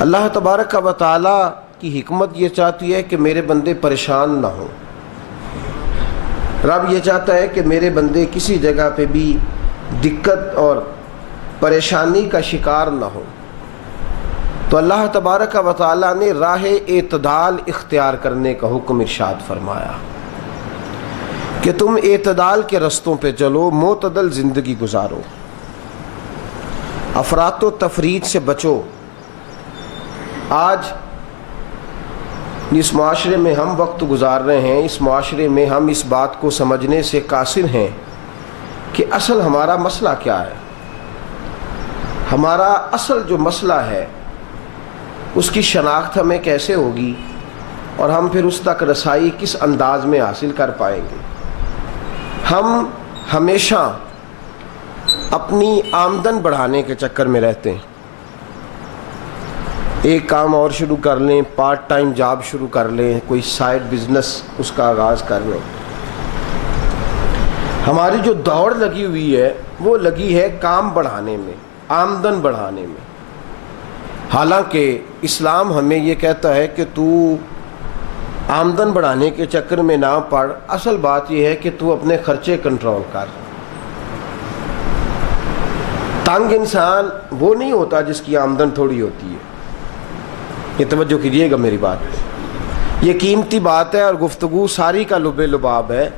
اللہ تبارک و تعالیٰ کی حکمت یہ چاہتی ہے کہ میرے بندے پریشان نہ ہوں۔ رب یہ چاہتا ہے کہ میرے بندے کسی جگہ پہ بھی دقت اور پریشانی کا شکار نہ ہوں، تو اللہ تبارک و تعالیٰ نے راہ اعتدال اختیار کرنے کا حکم ارشاد فرمایا کہ تم اعتدال کے رستوں پہ چلو، معتدل زندگی گزارو، افراط و تفریط سے بچو۔ آج اس معاشرے میں ہم وقت گزار رہے ہیں، اس معاشرے میں ہم اس بات کو سمجھنے سے قاصر ہیں کہ اصل ہمارا مسئلہ کیا ہے۔ ہمارا اصل جو مسئلہ ہے اس کی شناخت ہمیں کیسے ہوگی اور ہم پھر اس تک رسائی کس انداز میں حاصل کر پائیں گے۔ ہم ہمیشہ اپنی آمدن بڑھانے کے چکر میں رہتے ہیں، ایک کام اور شروع کر لیں، پارٹ ٹائم جاب شروع کر لیں، کوئی سائیڈ بزنس اس کا آغاز کر لیں۔ ہماری جو دوڑ لگی ہوئی ہے وہ لگی ہے کام بڑھانے میں، آمدن بڑھانے میں، حالانکہ اسلام ہمیں یہ کہتا ہے کہ تو آمدن بڑھانے کے چکر میں نہ پڑ، اصل بات یہ ہے کہ تو اپنے خرچے کنٹرول کر۔ تنگ انسان وہ نہیں ہوتا جس کی آمدن تھوڑی ہوتی ہے، یہ توجہ کیجیے گا میری بات پہ، یہ قیمتی بات ہے اور گفتگو ساری کا لب لباب ہے۔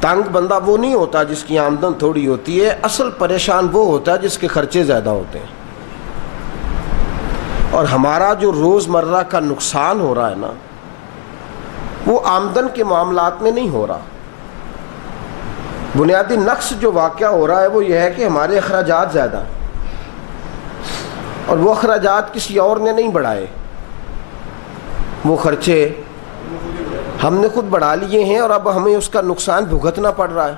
تنگ بندہ وہ نہیں ہوتا جس کی آمدن تھوڑی ہوتی ہے، اصل پریشان وہ ہوتا ہے جس کے خرچے زیادہ ہوتے ہیں۔ اور ہمارا جو روزمرہ کا نقصان ہو رہا ہے نا، وہ آمدن کے معاملات میں نہیں ہو رہا۔ بنیادی نقص جو واقعہ ہو رہا ہے وہ یہ ہے کہ ہمارے اخراجات زیادہ، اور وہ اخراجات کسی اور نے نہیں بڑھائے، وہ خرچے ہم نے خود بڑھا لیے ہیں اور اب ہمیں اس کا نقصان بھگتنا پڑ رہا ہے۔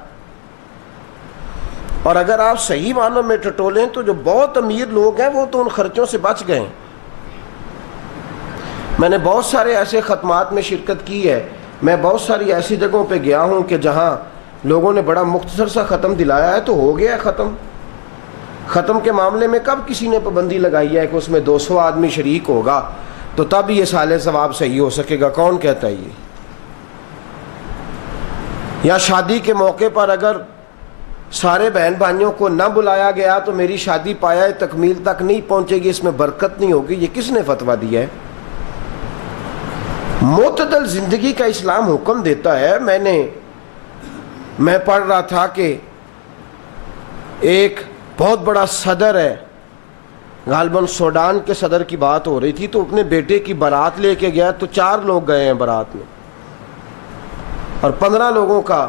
اور اگر آپ صحیح معنوں میں ٹٹولیں تو جو بہت امیر لوگ ہیں وہ تو ان خرچوں سے بچ گئے ہیں۔ میں نے بہت سارے ایسے ختمات میں شرکت کی ہے، میں بہت ساری ایسی جگہوں پہ گیا ہوں کہ جہاں لوگوں نے بڑا مختصر سا ختم دلایا ہے تو ہو گیا ہے ختم۔ ختم کے معاملے میں کب کسی نے پابندی لگائی ہے کہ اس میں 200 آدمی شریک ہوگا تو تب یہ سال ثواب صحیح ہو سکے گا؟ کون کہتا ہے یہ؟ یا شادی کے موقع پر اگر سارے بہن بھائیوں کو نہ بلایا گیا تو میری شادی پایہ تکمیل تک نہیں پہنچے گی، اس میں برکت نہیں ہوگی، یہ کس نے فتویٰ دیا ہے؟ معتدل زندگی کا اسلام حکم دیتا ہے۔ میں پڑھ رہا تھا کہ ایک بہت بڑا صدر ہے، غالباً سوڈان کے صدر کی بات ہو رہی تھی، تو اپنے بیٹے کی بارات لے کے گیا تو 4 لوگ گئے ہیں بارات میں، اور 15 لوگوں کا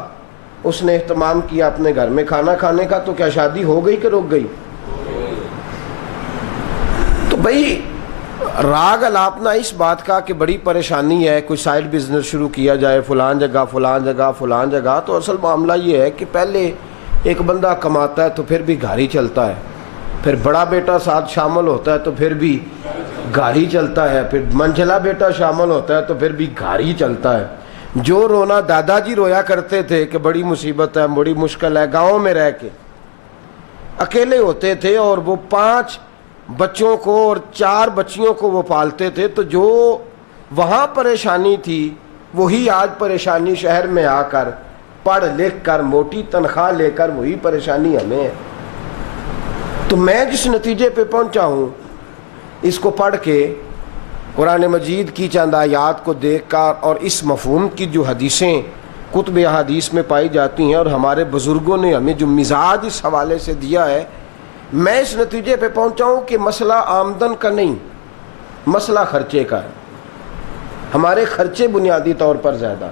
اس نے اہتمام کیا اپنے گھر میں کھانا کھانے کا۔ تو کیا شادی ہو گئی کہ رک گئی؟ تو بھائی راگ الاپنا اس بات کا کہ بڑی پریشانی ہے، کوئی سائیڈ بزنس شروع کیا جائے فلان جگہ فلان جگہ فلان جگہ، تو اصل معاملہ یہ ہے کہ پہلے ایک بندہ کماتا ہے تو پھر بھی گھر ہی چلتا ہے، پھر بڑا بیٹا ساتھ شامل ہوتا ہے تو پھر بھی گھر ہی چلتا ہے، پھر منجلا بیٹا شامل ہوتا ہے تو پھر بھی گھر ہی چلتا ہے۔ جو رونا دادا جی رویا کرتے تھے کہ بڑی مصیبت ہے، بڑی مشکل ہے، گاؤں میں رہ کے اکیلے ہوتے تھے اور وہ 5 بچوں کو اور 4 بچیوں کو وہ پالتے تھے، تو جو وہاں پریشانی تھی وہی آج پریشانی شہر میں آ کر پڑھ لکھ کر موٹی تنخواہ لے کر وہی پریشانی ہمیں ہے۔ تو میں جس نتیجے پہ پہنچا ہوں اس کو پڑھ کے، قرآن مجید کی چند آیات کو دیکھ کر اور اس مفہوم کی جو حدیثیں کتب احادیث میں پائی جاتی ہیں اور ہمارے بزرگوں نے ہمیں جو مزاج اس حوالے سے دیا ہے، میں اس نتیجے پہ پہنچا ہوں کہ مسئلہ آمدن کا نہیں، مسئلہ خرچے کا ہے۔ ہمارے خرچے بنیادی طور پر زیادہ